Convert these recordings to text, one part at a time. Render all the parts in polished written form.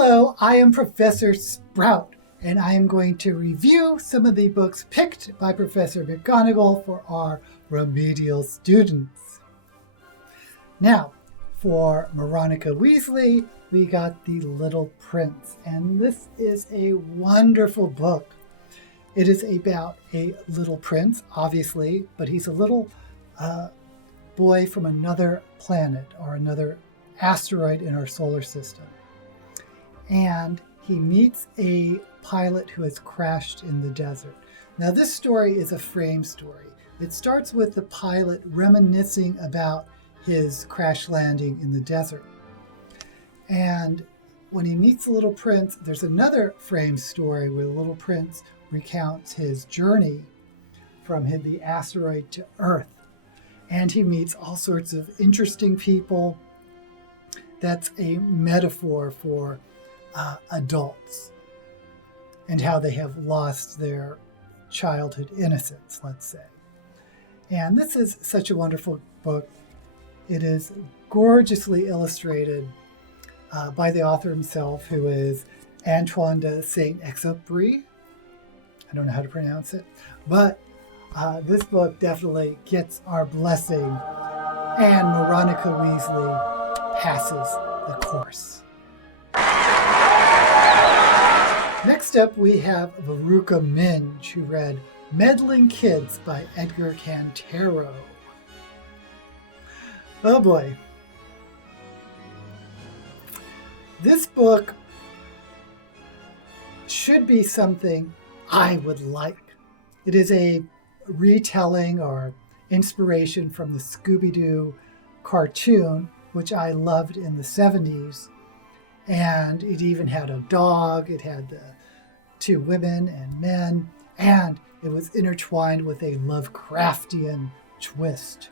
Hello, I am Professor Sprout, and I am going to review some of the books picked by Professor McGonagall for our remedial students. Now, for Veronica Weasley, we got The Little Prince, and this is a wonderful book. It is about a little prince, obviously, but he's a little boy from another planet or another asteroid in our solar system. And he meets a pilot who has crashed in the desert. Now, this story is a frame story. It starts with the pilot reminiscing about his crash landing in the desert. And when he meets the little prince, there's another frame story where the little prince recounts his journey from the asteroid to Earth. And he meets all sorts of interesting people. That's a metaphor for adults and how they have lost their childhood innocence, let's say. And this is such a wonderful book. It is gorgeously illustrated by the author himself, who is Antoine de Saint-Exupéry. I don't know how to pronounce it, but this book definitely gets our blessing, and Veronica Weasley passes the course. Next up, we have Veruca Minge, who read Meddling Kids by Edgar Cantero. Oh boy. This book should be something I would like. It is a retelling or inspiration from the Scooby-Doo cartoon, which I loved in the 70s. And it even had a dog, it had the two women and men, and it was intertwined with a Lovecraftian twist.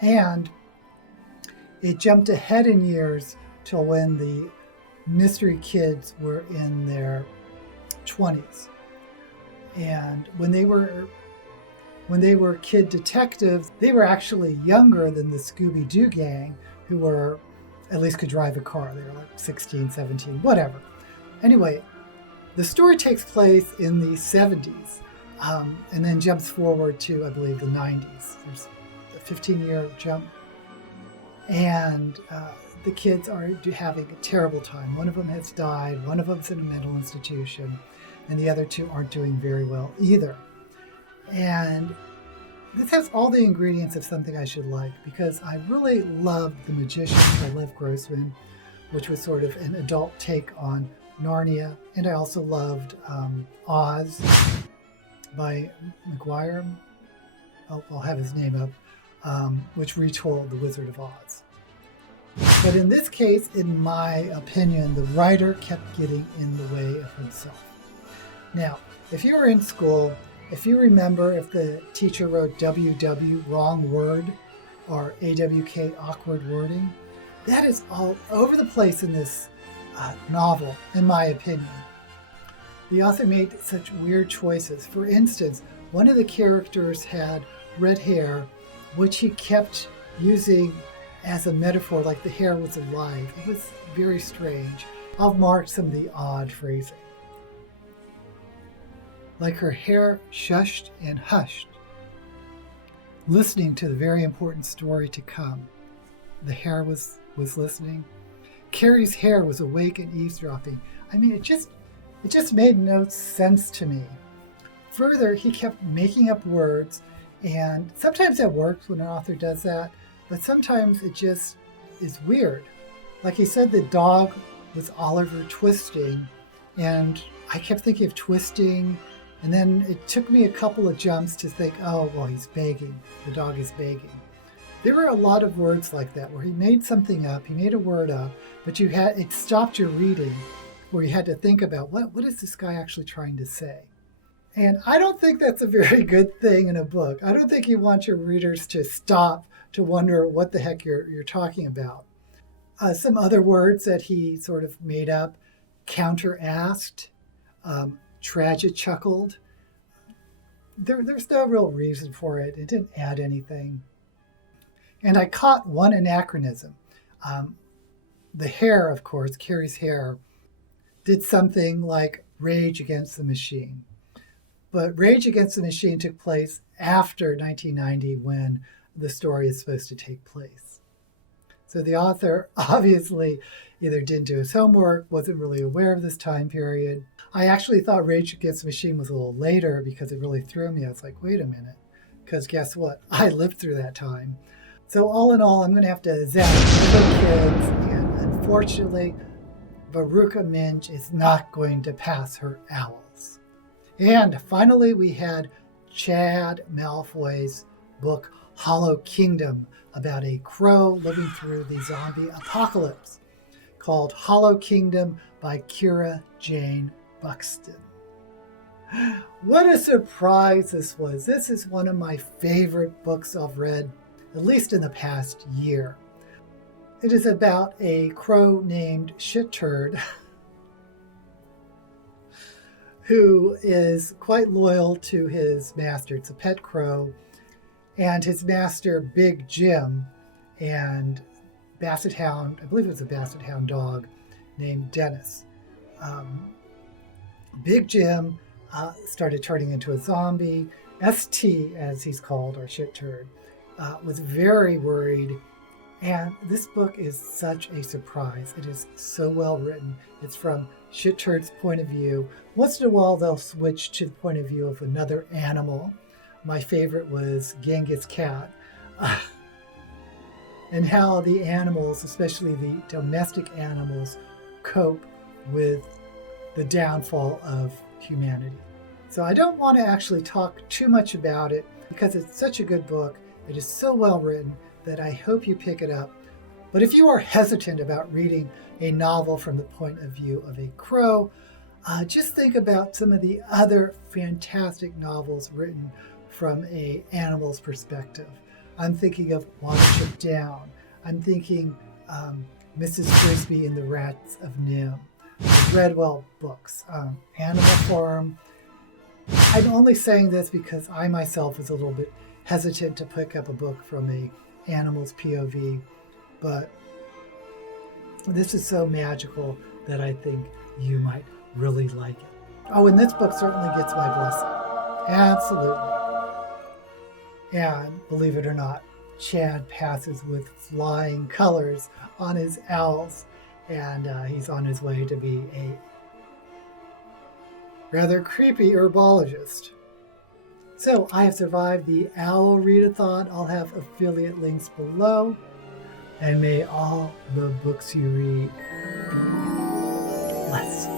And it jumped ahead in years till when the mystery kids were in their 20s. And when they were kid detectives, they were actually younger than the Scooby-Doo gang, who were at least could drive a car. They were like 16, 17, whatever. Anyway, the story takes place in the 70s and then jumps forward to, I believe, the 90s. There's a 15-year jump. And the kids are having a terrible time. One of them has died, one of them's in a mental institution, and the other two aren't doing very well either. And this has all the ingredients of something I should like, because I really loved The Magician by Lev Grossman, which was sort of an adult take on Narnia. And I also loved Oz by McGuire. I'll have his name up, which retold The Wizard of Oz. But in this case, in my opinion, the writer kept getting in the way of himself. Now, if you were in school, if you remember, if the teacher wrote WW, wrong word, or AWK, awkward wording, that is all over the place in this novel, in my opinion. The author made such weird choices. For instance, one of the characters had red hair, which he kept using as a metaphor, like the hair was alive. It was very strange. I'll mark some of the odd phrasing. Like her hair shushed and hushed, listening to the very important story to come. The hair was listening. Carrie's hair was awake and eavesdropping. I mean, it just made no sense to me. Further, he kept making up words, and sometimes that works when an author does that, but sometimes it just is weird. Like he said, the dog was Oliver Twisting, and I kept thinking of twisting. And then it took me a couple of jumps to think, oh, well, he's begging. The dog is begging. There were a lot of words like that where he made something up, he made a word up, but it stopped your reading, where you had to think about what is this guy actually trying to say? And I don't think that's a very good thing in a book. I don't think you want your readers to stop to wonder what the heck you're talking about. Some other words that he sort of made up: counter-asked, tragic-chuckled. There's no real reason for it. It didn't add anything. And I caught one anachronism. The hair, of course, Carrie's hair, did something like Rage Against the Machine. But Rage Against the Machine took place after 1990 when the story is supposed to take place. So the author obviously either didn't do his homework, wasn't really aware of this time period. I actually thought Rage Against the Machine was a little later because it really threw me. I was like, wait a minute, because guess what? I lived through that time. So all in all, I'm going to have to zap little kids, and unfortunately, Veruca Minge is not going to pass her owls. And finally, we had Chad Malfoy's book, Hollow Kingdom, about a crow living through the zombie apocalypse, called Hollow Kingdom by Kira Jane Buxton. What a surprise this was. This is one of my favorite books I've read, at least in the past year. It is about a crow named Shit Turd who is quite loyal to his master. It's a pet crow. And his master, Big Jim, and Basset Hound, I believe it was a Basset Hound dog named Dennis. Big Jim started turning into a zombie. ST, as he's called, or Shit Turd, was very worried. And this book is such a surprise. It is so well written. It's from Shit Turd's point of view. Once in a while, they'll switch to the point of view of another animal. My favorite was Genghis Cat. And how the animals, especially the domestic animals, cope with the downfall of humanity. So I don't want to actually talk too much about it because it's such a good book. It is so well written that I hope you pick it up. But if you are hesitant about reading a novel from the point of view of a crow, just think about some of the other fantastic novels written from an animal's perspective. I'm thinking of Watership Down. I'm thinking Mrs. Frisbee and the Rats of Nim, the Redwell books, Animal Farm. I'm only saying this because I myself was a little bit hesitant to pick up a book from a animal's POV, but this is so magical that I think you might really like it. Oh, and this book certainly gets my blessing. Absolutely. And believe it or not, Chad passes with flying colors on his owls, and he's on his way to be a rather creepy herbologist. So I have survived the Owl Readathon. I'll have affiliate links below. And may all the books you read be blessed.